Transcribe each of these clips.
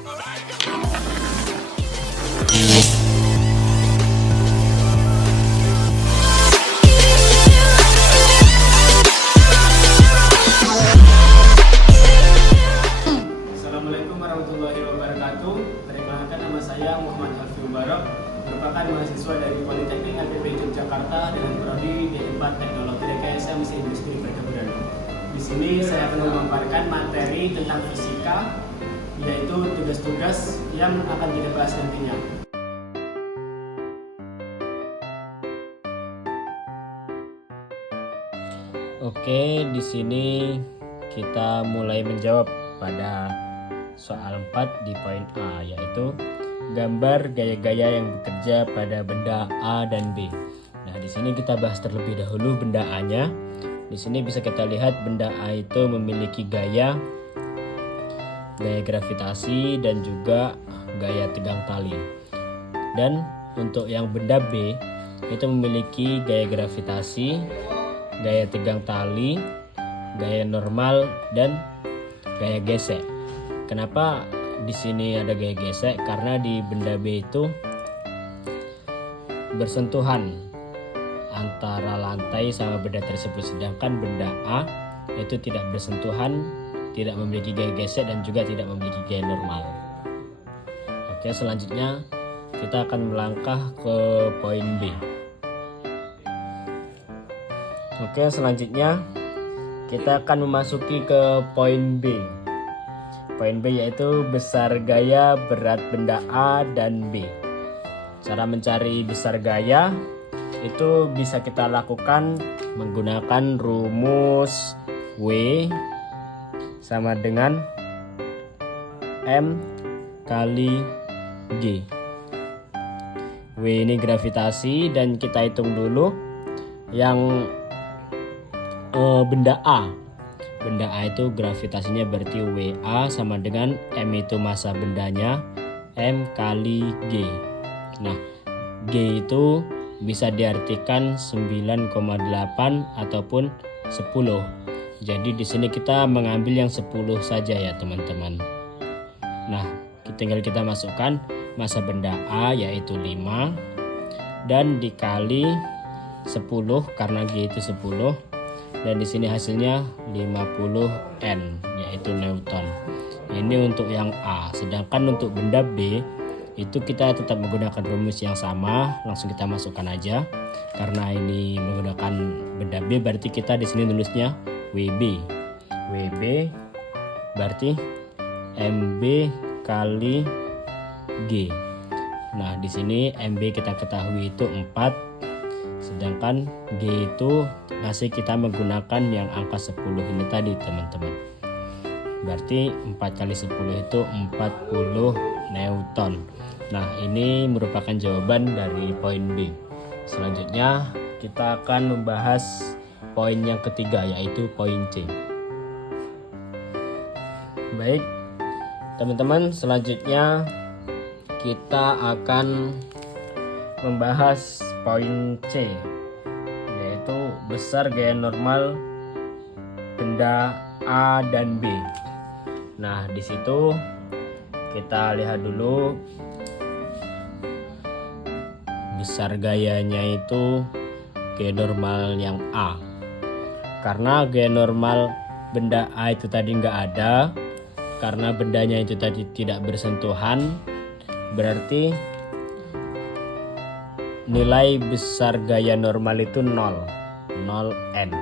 Assalamualaikum warahmatullahi wabarakatuh. Perkenalkan, nama saya Muhammad Hafif Mubarak, merupakan mahasiswa dari Politeknik LPB Yogyakarta dengan prodi D4 Teknologi Rekayasa Mesin Industri Perkebunan. Di sini saya akan memaparkan materi tentang fisika, yaitu tugas-tugas yang akan kita bahas nantinya. Oke, di sini kita mulai menjawab pada soal 4 di poin A, yaitu gambar gaya-gaya yang bekerja pada benda A dan B. Nah, di sini kita bahas terlebih dahulu benda A-nya. Di sini bisa kita lihat benda A itu memiliki gaya gravitasi dan juga gaya tegang tali. Dan untuk yang benda B itu memiliki gaya gravitasi, gaya tegang tali, gaya normal, dan gaya gesek. Kenapa di sini ada gaya gesek? Karena di benda B itu bersentuhan antara lantai sama benda tersebut, sedangkan benda A itu tidak bersentuhan, tidak memiliki gaya gesek, dan juga tidak memiliki gaya normal. Oke, selanjutnya kita akan melangkah ke poin B. Oke, selanjutnya kita akan memasuki ke poin B. Poin B yaitu besar gaya berat benda A dan B. Cara mencari besar gaya itu bisa kita lakukan menggunakan rumus W sama dengan M kali G. W ini gravitasi, dan kita hitung dulu yang benda A. Benda A itu gravitasinya berarti WA sama dengan M itu massa bendanya, M kali G. Nah, G itu bisa diartikan 9,8 ataupun 10. Jadi di sini kita mengambil yang 10 saja ya, teman-teman. Nah, tinggal kita masukkan massa benda A yaitu 5 dan dikali 10 karena G itu 10. Dan di sini hasilnya 50 N yaitu Newton. Ini untuk yang A. Sedangkan untuk benda B itu kita tetap menggunakan rumus yang sama, langsung kita masukkan aja. Karena ini menggunakan benda B, berarti kita di sini nulisnya WB. WB berarti MB kali G. Nah, di sini MB kita ketahui itu 4, sedangkan G itu masih kita menggunakan yang angka 10 ini tadi, teman-teman. Berarti 4 kali 10 itu 40 Newton. Nah, ini merupakan jawaban dari poin B. Selanjutnya kita akan membahas poin yang ketiga, yaitu poin C. Baik, teman-teman, selanjutnya kita akan membahas poin C, yaitu besar gaya normal benda A dan B. Nah, di situ kita lihat dulu besar gayanya itu gaya normal yang A. Karena gaya normal benda A itu tadi nggak ada, karena bendanya itu tadi tidak bersentuhan, berarti nilai besar gaya normal itu 0 N.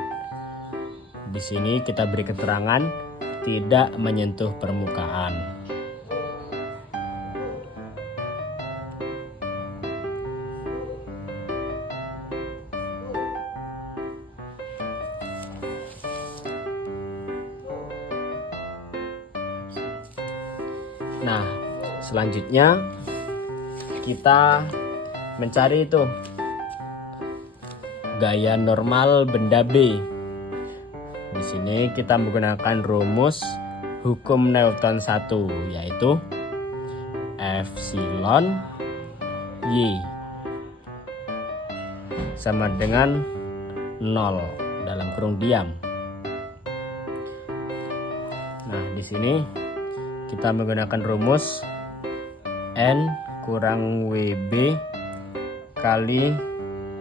Di sini kita beri keterangan tidak menyentuh permukaan. Nah, selanjutnya kita mencari itu gaya normal benda B. Di sini kita menggunakan rumus hukum Newton 1, yaitu epsilon Y sama dengan 0 dalam kurung diam. Nah, di sini kita menggunakan rumus N kurang WB kali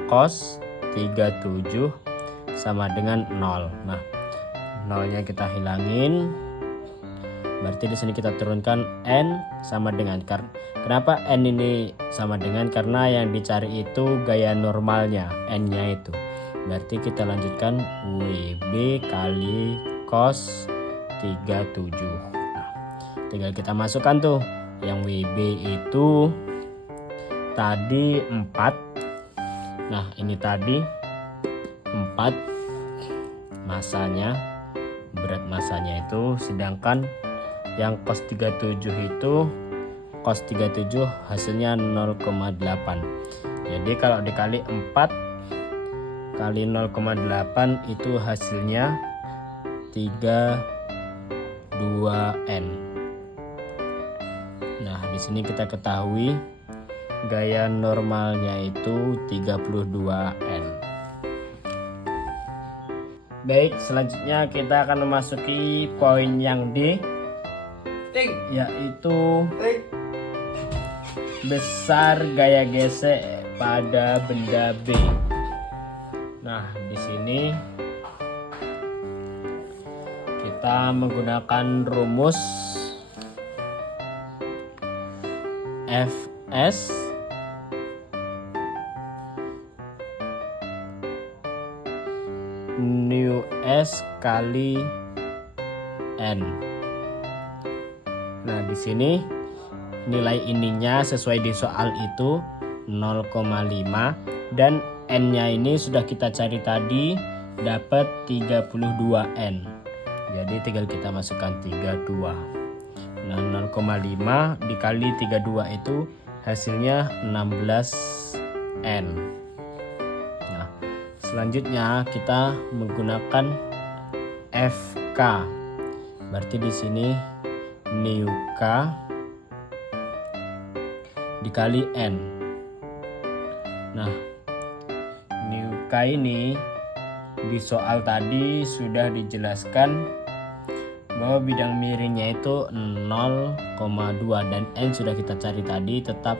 cos 37 sama dengan 0. Nah, nolnya kita hilangin. Berarti di sini kita turunkan N sama dengan, kenapa N ini sama dengan, karena yang dicari itu gaya normalnya, N-nya itu. Berarti kita lanjutkan WB kali cos 37. Nah, tinggal kita masukkan tuh. Yang WB itu tadi 4. Nah, ini tadi 4 masanya, berat masanya itu, sedangkan yang cos 37 itu cos 37 hasilnya 0,8. Jadi kalau dikali 4 kali 0,8 itu hasilnya 32N. Nah, di sini kita ketahui gaya normalnya itu 32N. Baik, selanjutnya kita akan memasuki poin yang D, yaitu besar gaya gesek pada benda B. Nah, di sini kita menggunakan rumus Fs nu S kali N. Nah, di sini nilai ininya sesuai di soal itu 0,5 dan N-nya ini sudah kita cari tadi dapat 32N. Jadi tinggal kita masukkan 32. Nah, 0,5 dikali 32 itu hasilnya 16N. Nah, selanjutnya kita menggunakan FK. Berarti di sini nu K dikali N. Nah, nu K ini di soal tadi sudah dijelaskan bahwa bidang miringnya itu 0,2 dan N sudah kita cari tadi tetap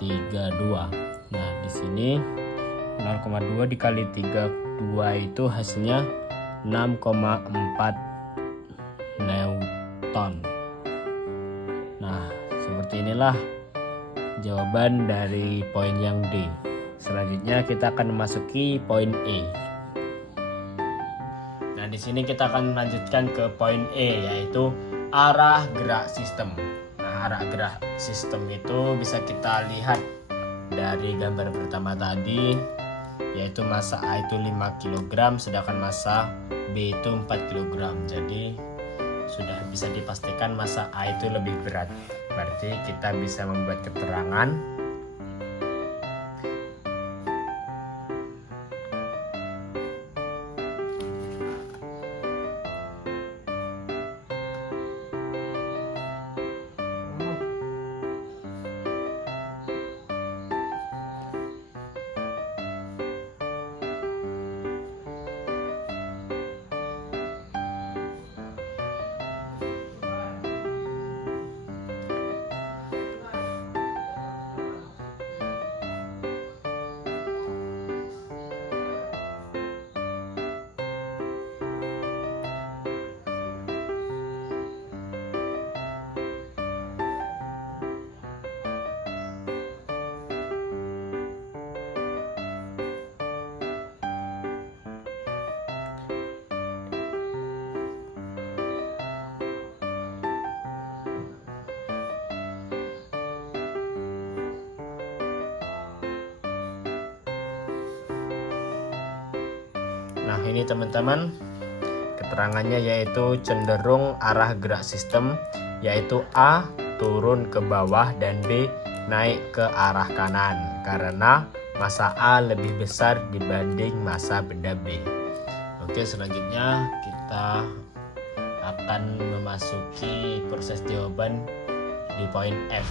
32. Nah, di sini 0,2 dikali 32 itu hasilnya 6,4 Newton. Nah, seperti inilah jawaban dari poin yang D. Selanjutnya kita akan memasuki poin E. Nah, di sini kita akan melanjutkan ke poin E, yaitu arah gerak sistem. Nah, arah gerak sistem itu bisa kita lihat dari gambar pertama tadi, yaitu massa A itu 5 kg sedangkan massa B itu 4 kg. Jadi sudah bisa dipastikan massa A itu lebih berat. Berarti kita bisa membuat keterangan Nah, ini teman-teman keterangannya, yaitu cenderung arah gerak sistem yaitu A turun ke bawah dan B naik ke arah kanan karena massa A lebih besar dibanding massa benda B. Oke, selanjutnya kita akan memasuki proses jawaban di poin F,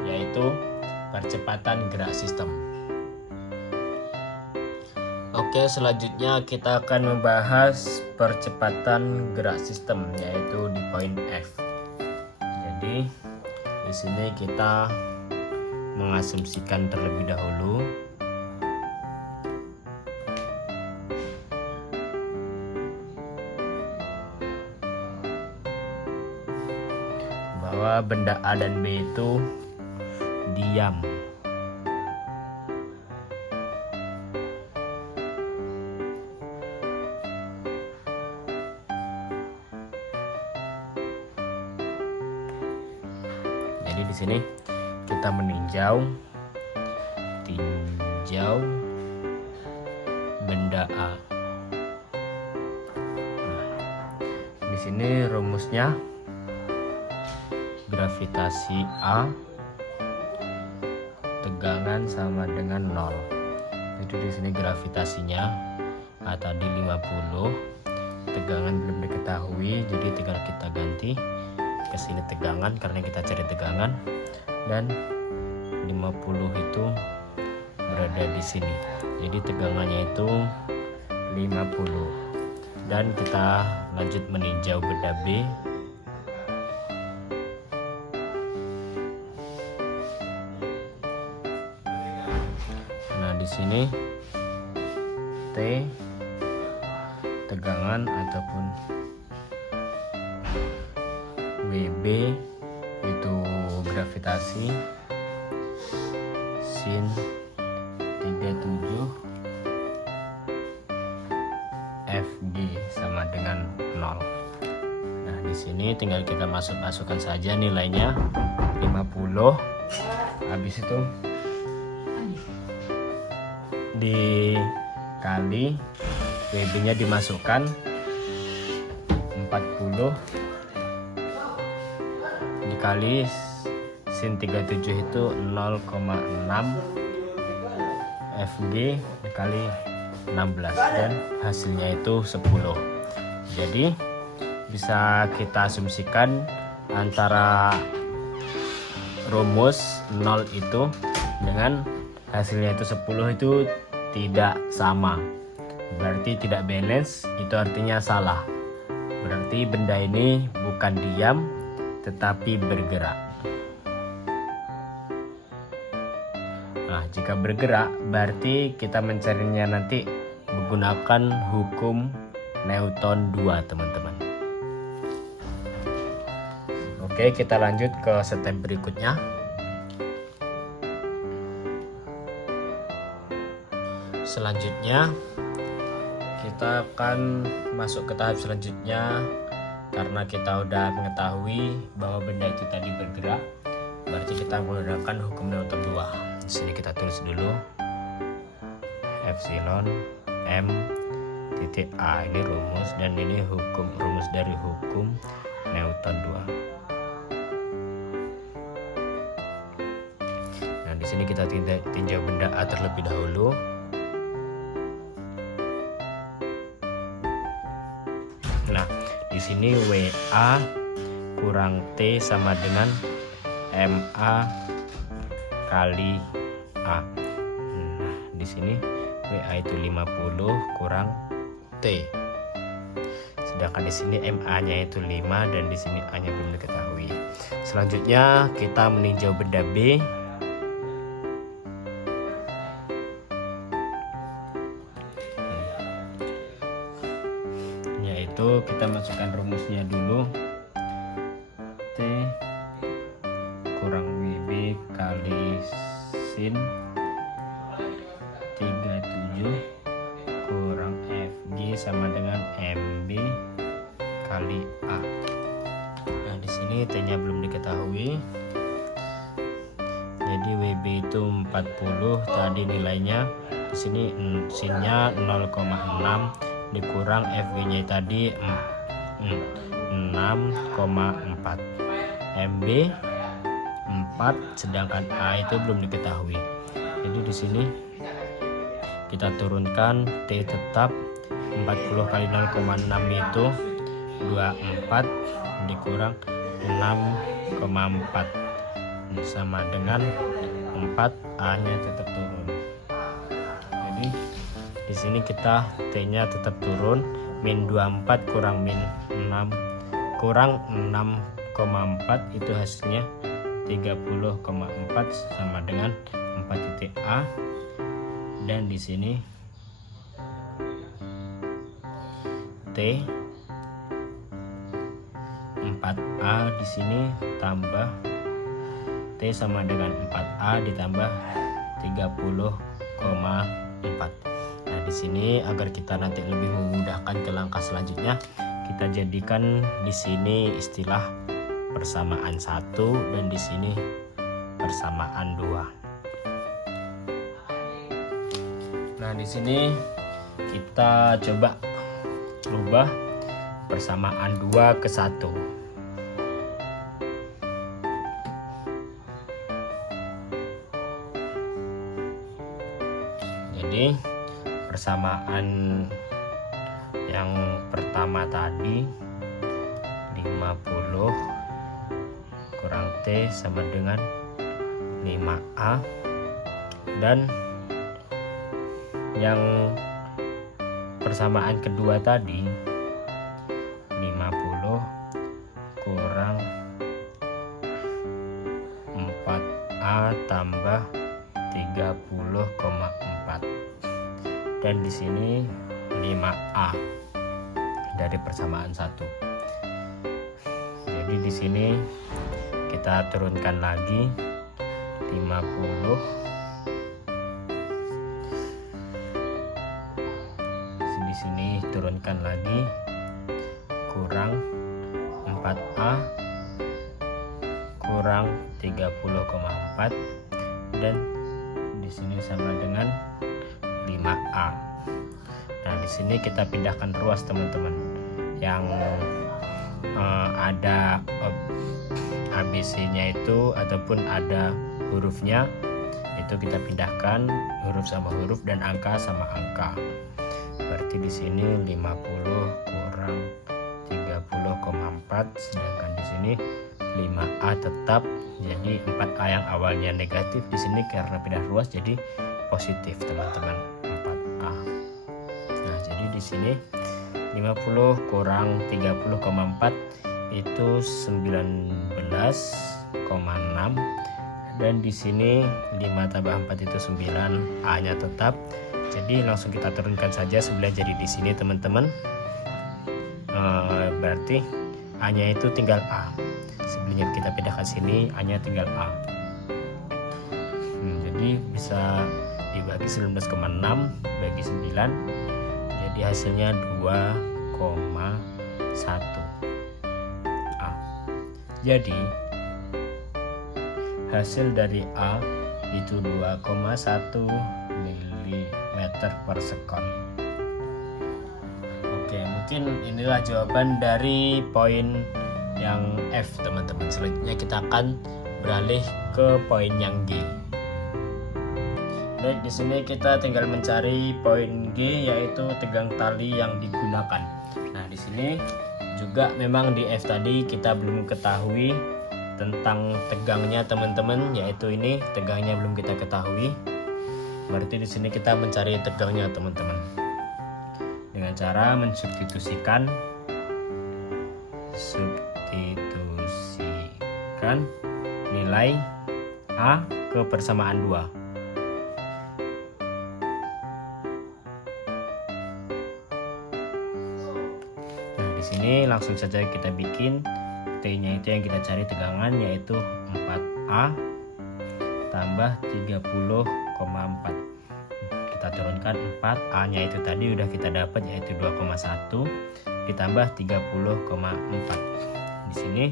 yaitu percepatan gerak sistem. Oke, selanjutnya kita akan membahas percepatan gerak sistem, yaitu di poin F. Jadi di sini kita mengasumsikan terlebih dahulu bahwa benda A dan B itu diam. Jadi di sini kita tinjau benda A. Nah, di sini rumusnya gravitasi A tegangan sama dengan 0. Jadi di sini gravitasinya A tadi 50, tegangan belum diketahui, jadi tinggal kita ganti ke sini tegangan karena kita cari tegangan, dan 50 itu berada di sini. Jadi tegangannya itu 50. Dan kita lanjut meninjau benda B. Nah, di sini T tegangan ataupun WB itu gravitasi, sin 37 FG sama dengan 0. Nah, di sini tinggal kita masukkan saja nilainya 50. Habis itu dikali WB-nya dimasukkan 40 dikali sin 37 itu 0,6 FG dikali 16 dan hasilnya itu 10. Jadi bisa kita asumsikan antara rumus 0 itu dengan hasilnya itu 10 itu tidak sama. Berarti tidak balance, itu artinya salah. Berarti benda ini bukan diam tetapi bergerak. Nah, jika bergerak berarti kita mencarinya nanti menggunakan hukum Newton 2, teman-teman. Oke, kita lanjut ke step berikutnya. Selanjutnya kita akan masuk ke tahap selanjutnya. Karena kita udah mengetahui bahwa benda itu tadi bergerak, berarti kita menggunakan hukum Newton 2. Di sini kita tulis dulu epsilon m titik a, ini rumus, dan ini rumus dari hukum Newton 2. Nah, di sini kita tinjau benda A terlebih dahulu. Nah, di sini WA kurang T sama dengan MA kali A. Nah, di sini WA itu 50 kurang T. Sedangkan di sini MA-nya itu 5 dan di sini A-nya belum diketahui. Selanjutnya kita meninjau benda B. Yaitu kita masukkan rumusnya dulu. T kurang WB kali sin 37 kurang FG sama dengan MB kali A. Nah, di sini T-nya belum diketahui. Jadi WB itu 40 tadi nilainya. Di sini sin-nya 0,6 dikurang FG-nya tadi 6,4. MB 4 sedangkan A itu belum diketahui. Jadi di sini kita turunkan T tetap 40 kali 0,6 itu 24 dikurang 6,4 sama dengan 4, A nya tetap turun. Jadi Di sini kita T-nya tetap turun, min 24 kurang min 6 kurang 6,4 itu hasilnya 30,4 sama dengan 4 titik A. Dan di sini T 4A di sini tambah T sama dengan 4A ditambah 30,4. Nah, di sini agar kita nanti lebih memudahkan ke langkah selanjutnya, kita jadikan di sini istilah persamaan 1 dan di sini persamaan 2. Nah, di sini kita coba ubah persamaan 2 ke 1. Jadi persamaan yang pertama tadi 50 kurang T sama dengan 5A, dan yang persamaan kedua tadi 50 kurang 4A tambah 30,4, dan di sini 5A dari persamaan 1. Jadi di sini kita turunkan lagi 50 di sini turunkan lagi kurang 4A kurang 30,4, dan di sini sama dengan 5A. Nah, di sini kita pindahkan ruas teman-teman. Yang ada ABC-nya itu ataupun ada hurufnya itu kita pindahkan huruf sama huruf dan angka sama angka. Berarti di sini 50 kurang 30,4, sedangkan di sini 5A tetap. Jadi 4A yang awalnya negatif di sini karena pindah ruas jadi positif teman-teman, 4A. Nah, jadi di sini 50 kurang 30,4 itu 19,6, dan di sini 5 tambah 4 itu 9, A-nya tetap. Jadi langsung kita turunkan saja 9 jadi di sini teman-teman. Berarti A-nya itu tinggal A. Sebelumnya kita pindahkan sini, A-nya tinggal A. Jadi bisa dibagi 19,6 bagi 9, jadi hasilnya 2,1 A. Jadi hasil dari A itu 2,1 mm per sekon. Oke, mungkin inilah jawaban dari poin yang F teman-teman. Selanjutnya kita akan beralih ke poin yang G. Baik, di sini kita tinggal mencari poin G, yaitu tegang tali yang digunakan. Nah, di sini juga memang di F tadi kita belum ketahui tentang tegangnya teman-teman, yaitu ini tegangnya belum kita ketahui. Berarti di sini kita mencari tegangnya teman-teman dengan cara mensubstitusikan nilai A ke persamaan 2. Nah, di sini langsung saja kita bikin T-nya itu yang kita cari tegangan, yaitu 4A tambah 30,4. Kita turunkan 4, A-nya itu tadi udah kita dapat, yaitu 2,1 ditambah 30,4. Di sini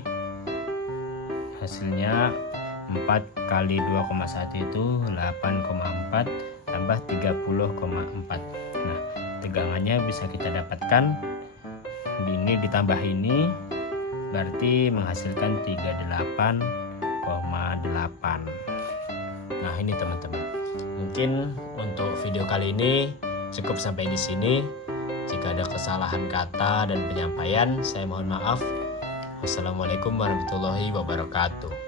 hasilnya 4 kali 2,1 itu 8,4 tambah 30,4. Nah, tegangannya bisa kita dapatkan ini ditambah ini, berarti menghasilkan 38,8. Nah, ini teman-teman. Mungkin untuk video kali ini cukup sampai di sini. Jika ada kesalahan kata dan penyampaian, saya mohon maaf. Wassalamualaikum warahmatullahi wabarakatuh.